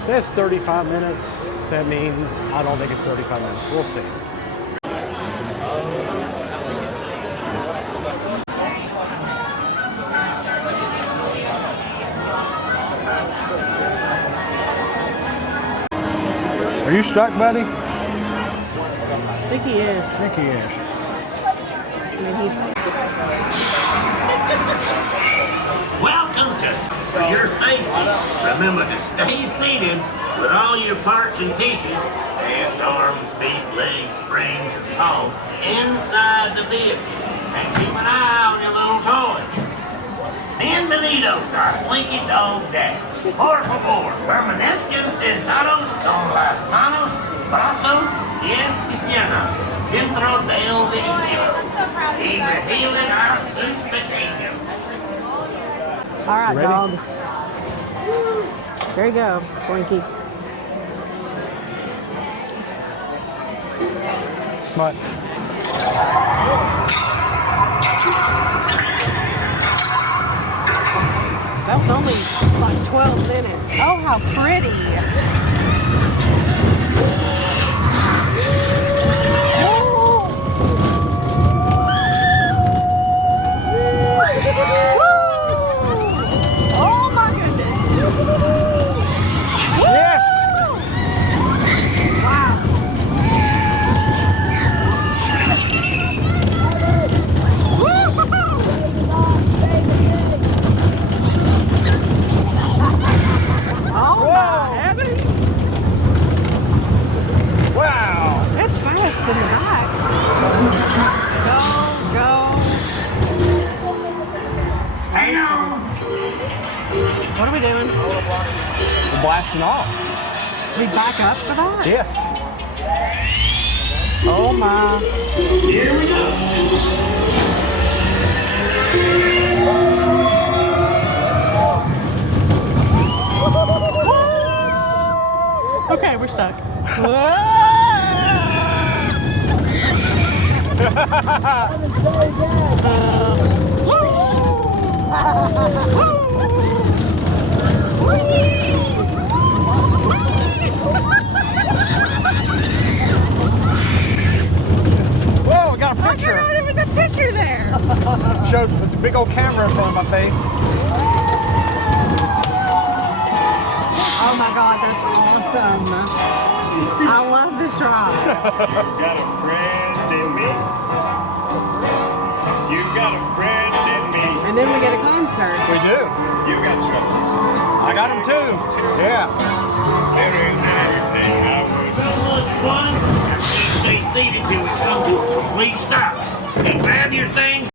It says 35 minutes. That means I don't think it's 35 minutes. We'll see. Are you stuck, buddy? I think he is. I think he is. I mean, he's... Welcome to for your safety. Remember to stay seated with all your parts and pieces, hands, arms, feet, legs, springs, and all inside the vehicle. And keep an eye on your little toys. Bienvenidos a Slinky Dog Day. Por favor, permanezcan sentados con las manos, brazos, pies y piernas dentro del vehículo. Y vigilen a sus pequeños. All right, Ready? dog. There you go, Slinky. What? That was only like 12 minutes. Oh, how pretty. Oh my goodness. Yes! Wow. Oh my heavens. Wow! It's fast in the back. Go. What are we doing? We're blasting off. We back up for that? Yes. Oh my. Here we go. Okay, we're stuck. Whoa, we got a picture. There was a picture there. Showed it's a big old camera in front of my face. Oh my God, that's awesome. I love this ride. Got a friend in me. You got a friend in me. And then we get a concert. We do. You got troubles. I got him too. Yeah. There is everything I would. So much fun. Stay seated till we come to